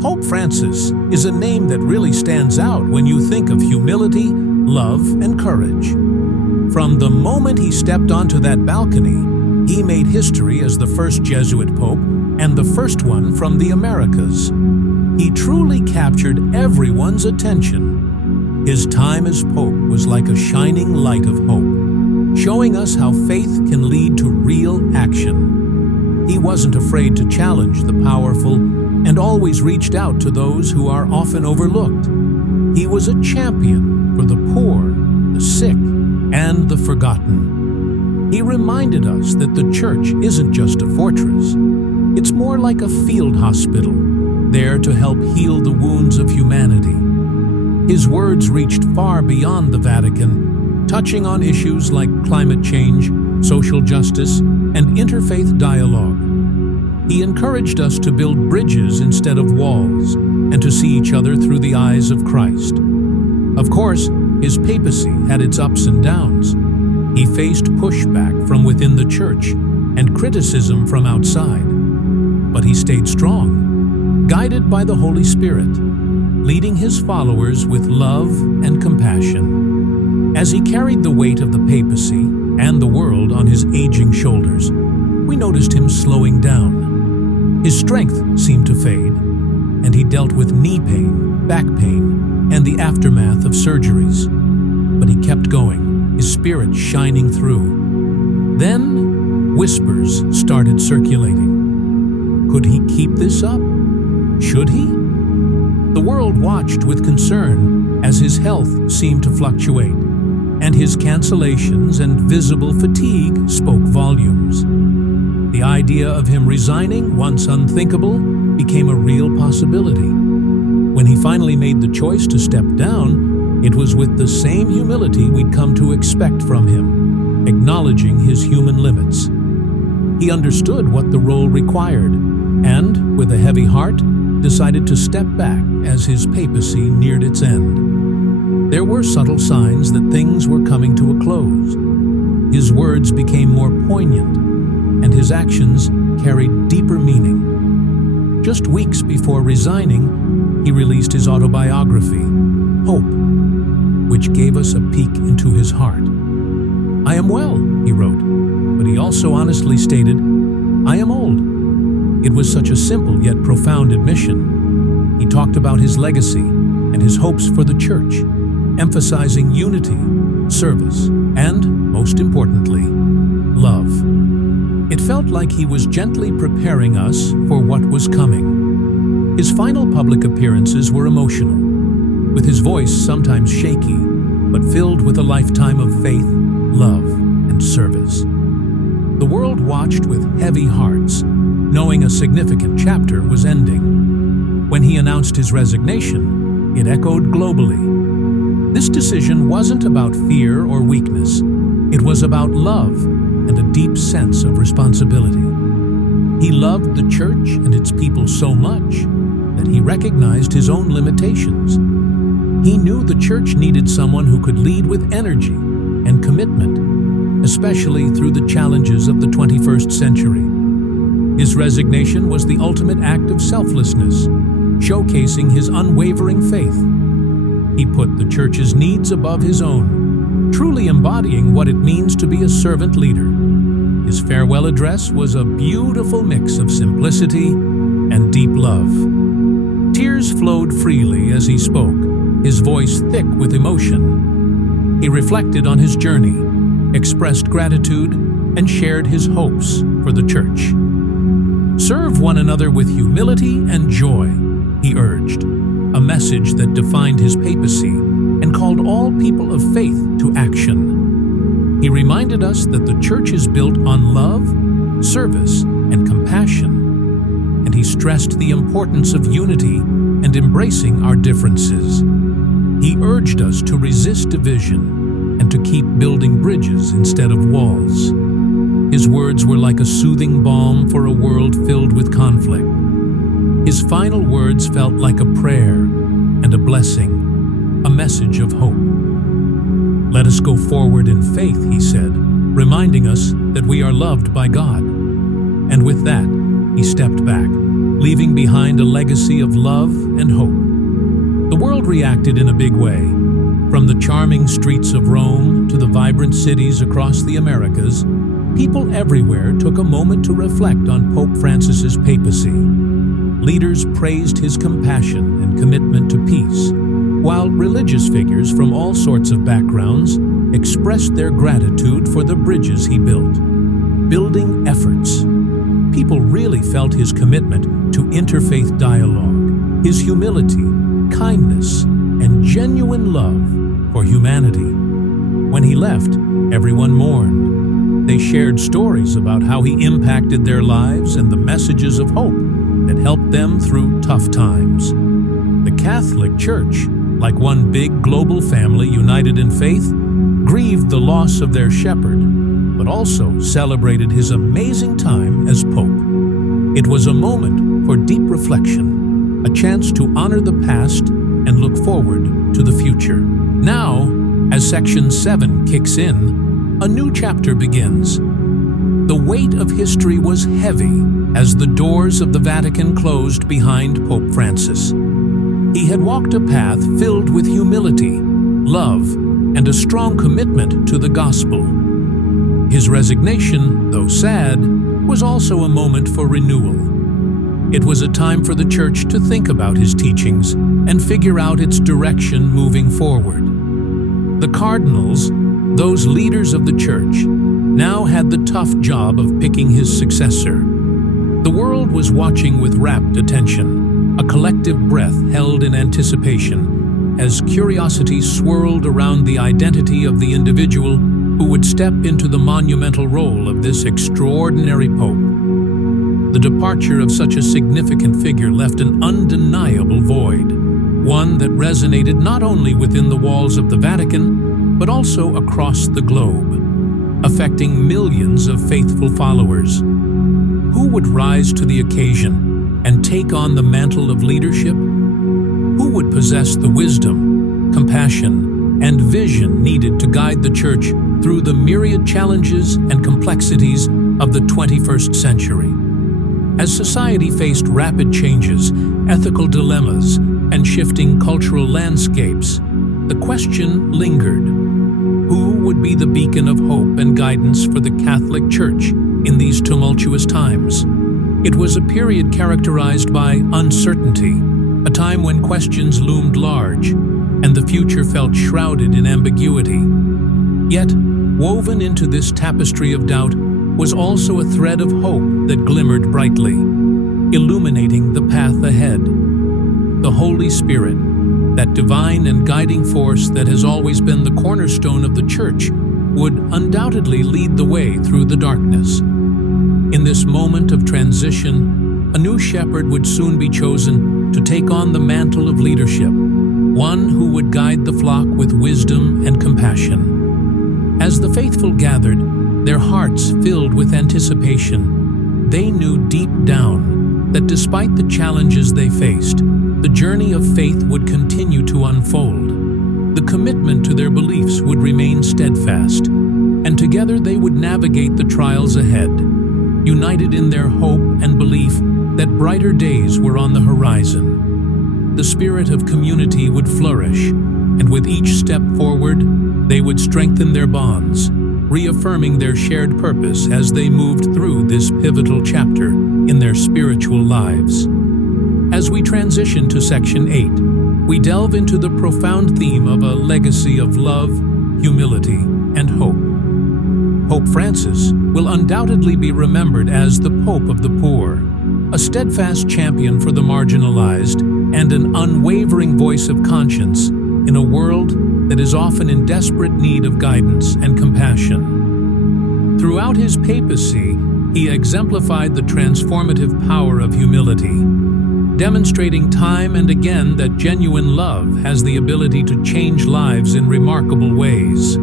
Pope Francis is a name that really stands out when you think of humility, love, and courage. From the moment he stepped onto that balcony, he made history as the first Jesuit pope and the first one from the Americas. He truly captured everyone's attention. His time as pope was like a shining light of hope, showing us how faith can lead to real action. He wasn't afraid to challenge the powerful and always reached out to those who are often overlooked. He was a champion for the poor, the sick, and the forgotten. He reminded us that the church isn't just a fortress. It's more like a field hospital, there to help heal the wounds of humanity. His words reached far beyond the Vatican, touching on issues like climate change, social justice, and interfaith dialogue. He encouraged us to build bridges instead of walls, and to see each other through the eyes of Christ. Of course, his papacy had its ups and downs. He faced pushback from within the church and criticism from outside. But he stayed strong, guided by the Holy Spirit, leading his followers with love and compassion. As he carried the weight of the papacy and the world on his aging shoulders, we noticed him slowing down. His strength seemed to fade, and he dealt with knee pain, back pain, and the aftermath of surgeries. But he kept going, his spirit shining through. Then, whispers started circulating. Could he keep this up? Should he? The world watched with concern as his health seemed to fluctuate, and his cancellations and visible fatigue spoke volumes. The idea of him resigning, once unthinkable, became a real possibility. When he finally made the choice to step down, it was with the same humility we'd come to expect from him, acknowledging his human limits. He understood what the role required, and, with a heavy heart, decided to step back as his papacy neared its end. There were subtle signs that things were coming to a close. His words became more poignant, and his actions carried deeper meaning. Just weeks before resigning, he released his autobiography, Hope, which gave us a peek into his heart. "I am well," he wrote, but he also honestly stated, "I am old." It was such a simple yet profound admission. He talked about his legacy and his hopes for the church, emphasizing unity, service, and, most importantly, love. It felt like he was gently preparing us for what was coming. His final public appearances were emotional, with his voice sometimes shaky, but filled with a lifetime of faith, love, and service. The world watched with heavy hearts, knowing a significant chapter was ending. When he announced his resignation, it echoed globally. This decision wasn't about fear or weakness. It was about love and a deep sense of responsibility. He loved the church and its people so much that he recognized his own limitations. He knew the church needed someone who could lead with energy and commitment, especially through the challenges of the 21st century. His resignation was the ultimate act of selflessness, showcasing his unwavering faith. He put the church's needs above his own, truly embodying what it means to be a servant leader. His farewell address was a beautiful mix of simplicity and deep love. Tears flowed freely as he spoke, his voice thick with emotion. He reflected on his journey, expressed gratitude, and shared his hopes for the church. "Serve one another with humility and joy," he urged, a message that defined his papacy and called all people of faith to action. He reminded us that the church is built on love, service, and compassion, and he stressed the importance of unity and embracing our differences. He urged us to resist division and to keep building bridges instead of walls. His words were like a soothing balm for a world filled with conflict. His final words felt like a prayer and a blessing, a message of hope. "Let us go forward in faith," he said, reminding us that we are loved by God. And with that, he stepped back, leaving behind a legacy of love and hope. The world reacted in a big way. From the charming streets of Rome to the vibrant cities across the Americas, people everywhere took a moment to reflect on Pope Francis's papacy. Leaders praised his compassion and commitment to peace, while religious figures from all sorts of backgrounds expressed their gratitude for the bridges he built. Building efforts. People really felt his commitment to interfaith dialogue, his humility, kindness, and genuine love for humanity. When he left, everyone mourned. They shared stories about how he impacted their lives and the messages of hope that helped them through tough times. The Catholic Church, like one big global family united in faith, grieved the loss of their shepherd, but also celebrated his amazing time as Pope. It was a moment for deep reflection, a chance to honor the past and look forward to the future. Now, as Section 7 kicks in, a new chapter begins. The weight of history was heavy as the doors of the Vatican closed behind Pope Francis. He had walked a path filled with humility, love, and a strong commitment to the gospel. His resignation, though sad, was also a moment for renewal. It was a time for the Church to think about his teachings and figure out its direction moving forward. The cardinals, those leaders of the Church, now had the tough job of picking his successor. The world was watching with rapt attention, a collective breath held in anticipation, as curiosity swirled around the identity of the individual who would step into the monumental role of this extraordinary pope. The departure of such a significant figure left an undeniable void, one that resonated not only within the walls of the Vatican, but also across the globe, affecting millions of faithful followers. Who would rise to the occasion and take on the mantle of leadership? Who would possess the wisdom, compassion, and vision needed to guide the Church through the myriad challenges and complexities of the 21st century? As society faced rapid changes, ethical dilemmas, and shifting cultural landscapes, the question lingered. Who would be the beacon of hope and guidance for the Catholic Church in these tumultuous times? It was a period characterized by uncertainty, a time when questions loomed large, and the future felt shrouded in ambiguity. Yet, woven into this tapestry of doubt was also a thread of hope that glimmered brightly, illuminating the path ahead. The Holy Spirit, that divine and guiding force that has always been the cornerstone of the Church, would undoubtedly lead the way through the darkness. In this moment of transition, a new shepherd would soon be chosen to take on the mantle of leadership, one who would guide the flock with wisdom and compassion. As the faithful gathered, their hearts filled with anticipation, they knew deep down that despite the challenges they faced, the journey of faith would continue to unfold. The commitment to their beliefs would remain steadfast, and together they would navigate the trials ahead, united in their hope and belief that brighter days were on the horizon. The spirit of community would flourish, and with each step forward, they would strengthen their bonds, reaffirming their shared purpose as they moved through this pivotal chapter in their spiritual lives. As we transition to Section 8, we delve into the profound theme of a legacy of love, humility, and hope. Pope Francis will undoubtedly be remembered as the Pope of the poor, a steadfast champion for the marginalized, and an unwavering voice of conscience in a world that is often in desperate need of guidance and compassion. Throughout his papacy, he exemplified the transformative power of humility, demonstrating time and again that genuine love has the ability to change lives in remarkable ways.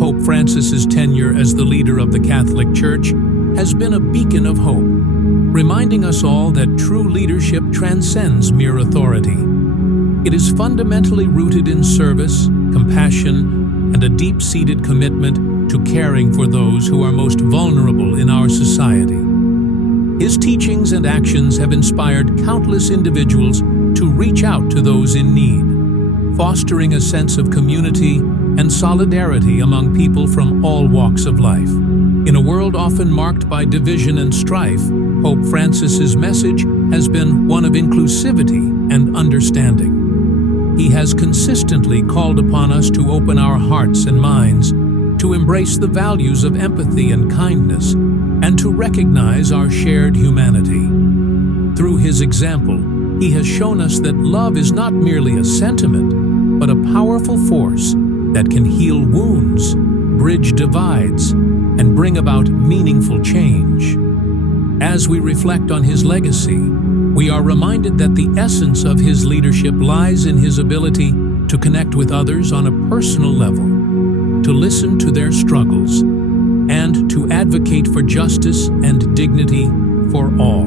Pope Francis's tenure as the leader of the Catholic Church has been a beacon of hope, reminding us all that true leadership transcends mere authority. It is fundamentally rooted in service, compassion, and a deep-seated commitment to caring for those who are most vulnerable in our society. His teachings and actions have inspired countless individuals to reach out to those in need, fostering a sense of community and solidarity among people from all walks of life. In a world often marked by division and strife, Pope Francis's message has been one of inclusivity and understanding. He has consistently called upon us to open our hearts and minds, to embrace the values of empathy and kindness, and to recognize our shared humanity. Through his example, he has shown us that love is not merely a sentiment, but a powerful force that can heal wounds, bridge divides, and bring about meaningful change. As we reflect on his legacy, we are reminded that the essence of his leadership lies in his ability to connect with others on a personal level, to listen to their struggles, and to advocate for justice and dignity for all.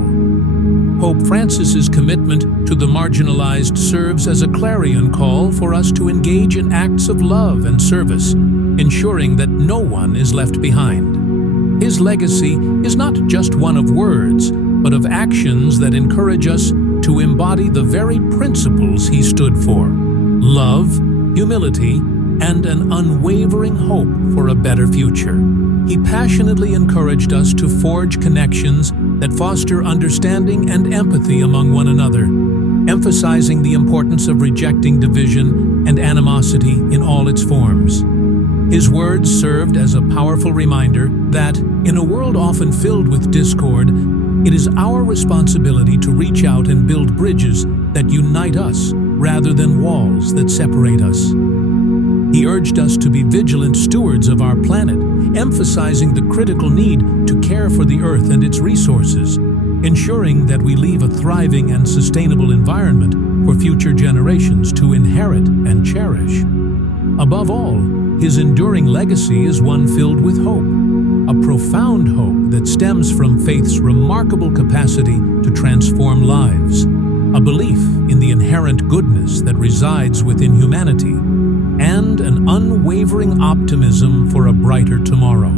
Pope Francis's commitment to the marginalized serves as a clarion call for us to engage in acts of love and service, ensuring that no one is left behind. His legacy is not just one of words, but of actions that encourage us to embody the very principles he stood for: love, humility, and an unwavering hope for a better future. He passionately encouraged us to forge connections that foster understanding and empathy among one another, emphasizing the importance of rejecting division and animosity in all its forms. His words served as a powerful reminder that, in a world often filled with discord, it is our responsibility to reach out and build bridges that unite us rather than walls that separate us. He urged us to be vigilant stewards of our planet, emphasizing the critical need to care for the Earth and its resources, ensuring that we leave a thriving and sustainable environment for future generations to inherit and cherish. Above all, his enduring legacy is one filled with hope, a profound hope that stems from faith's remarkable capacity to transform lives, a belief in the inherent goodness that resides within humanity, and an unwavering optimism for a brighter tomorrow.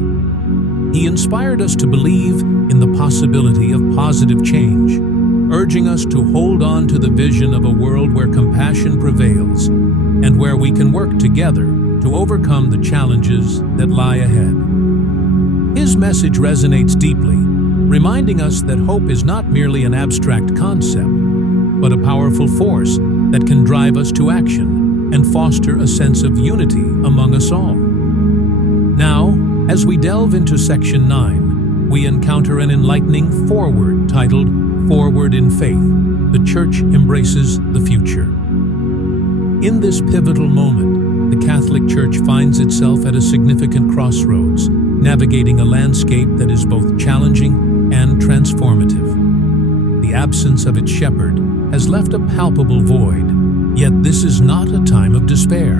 He inspired us to believe in the possibility of positive change, urging us to hold on to the vision of a world where compassion prevails and where we can work together to overcome the challenges that lie ahead. His message resonates deeply, reminding us that hope is not merely an abstract concept, but a powerful force that can drive us to action and foster a sense of unity among us all. Now, as we delve into Section 9, we encounter an enlightening foreword titled Forward in Faith. The Church Embraces the Future. In this pivotal moment, the Catholic Church finds itself at a significant crossroads, navigating a landscape that is both challenging and transformative. The absence of its shepherd has left a palpable void. Yet this is not a time of despair.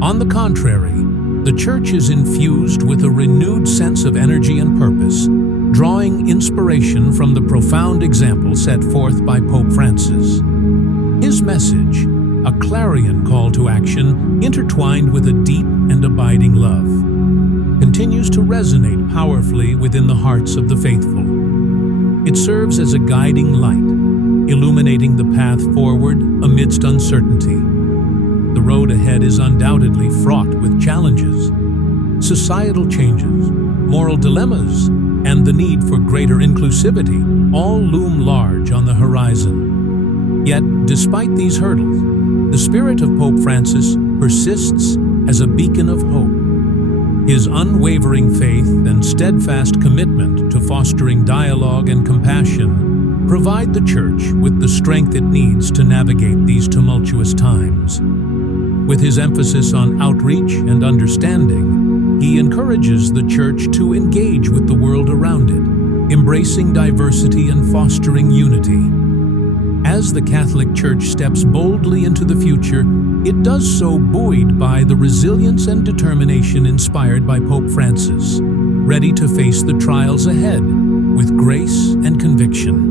On the contrary, the Church is infused with a renewed sense of energy and purpose, drawing inspiration from the profound example set forth by Pope Francis. His message, a clarion call to action intertwined with a deep and abiding love, continues to resonate powerfully within the hearts of the faithful. It serves as a guiding light, illuminating the path forward amidst uncertainty. The road ahead is undoubtedly fraught with challenges, societal changes, moral dilemmas, and the need for greater inclusivity all loom large on the horizon. Yet, despite these hurdles, the spirit of Pope Francis persists as a beacon of hope. His unwavering faith and steadfast commitment to fostering dialogue and compassion provide the Church with the strength it needs to navigate these tumultuous times. With his emphasis on outreach and understanding, he encourages the Church to engage with the world around it, embracing diversity and fostering unity. As the Catholic Church steps boldly into the future, it does so buoyed by the resilience and determination inspired by Pope Francis, ready to face the trials ahead with grace and conviction.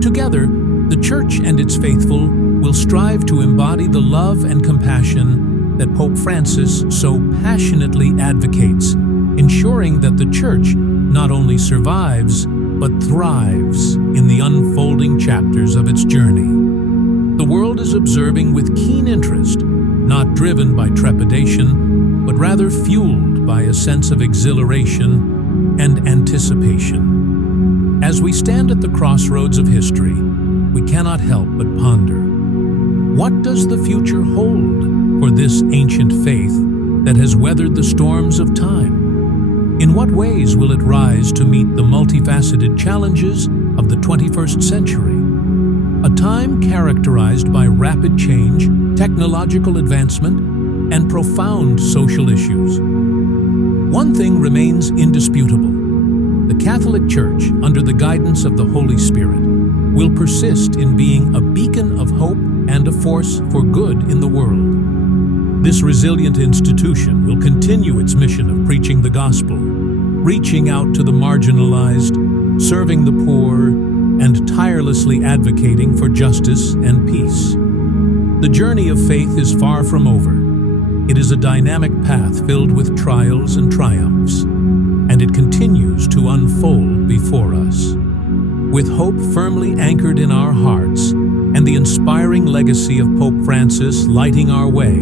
Together, the Church and its faithful will strive to embody the love and compassion that Pope Francis so passionately advocates, ensuring that the Church not only survives, but thrives in the unfolding chapters of its journey. The world is observing with keen interest, not driven by trepidation, but rather fueled by a sense of exhilaration and anticipation. As we stand at the crossroads of history, we cannot help but ponder. What does the future hold for this ancient faith that has weathered the storms of time? In what ways will it rise to meet the multifaceted challenges of the 21st century? A time characterized by rapid change, technological advancement, and profound social issues. One thing remains indisputable. The Catholic Church, under the guidance of the Holy Spirit, will persist in being a beacon of hope and a force for good in the world. This resilient institution will continue its mission of preaching the gospel, reaching out to the marginalized, serving the poor, and tirelessly advocating for justice and peace. The journey of faith is far from over. It is a dynamic path filled with trials and triumphs, and it continues to unfold before us. With hope firmly anchored in our hearts and the inspiring legacy of Pope Francis lighting our way,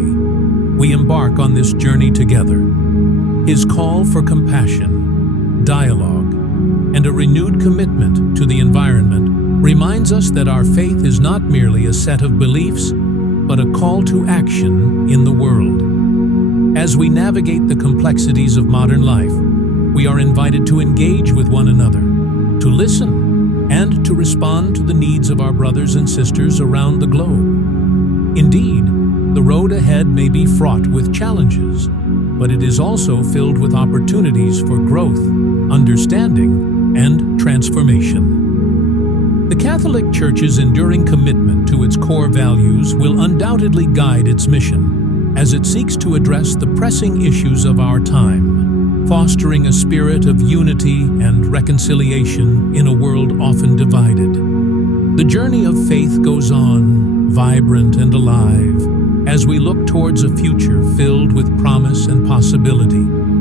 we embark on this journey together. His call for compassion, dialogue, and a renewed commitment to the environment reminds us that our faith is not merely a set of beliefs, but a call to action in the world. As we navigate the complexities of modern life, we are invited to engage with one another, to listen, and to respond to the needs of our brothers and sisters around the globe. Indeed, the road ahead may be fraught with challenges, but it is also filled with opportunities for growth, understanding, and transformation. The Catholic Church's enduring commitment to its core values will undoubtedly guide its mission as it seeks to address the pressing issues of our time, fostering a spirit of unity and reconciliation in a world often divided. The journey of faith goes on, vibrant and alive, as we look towards a future filled with promise and possibility.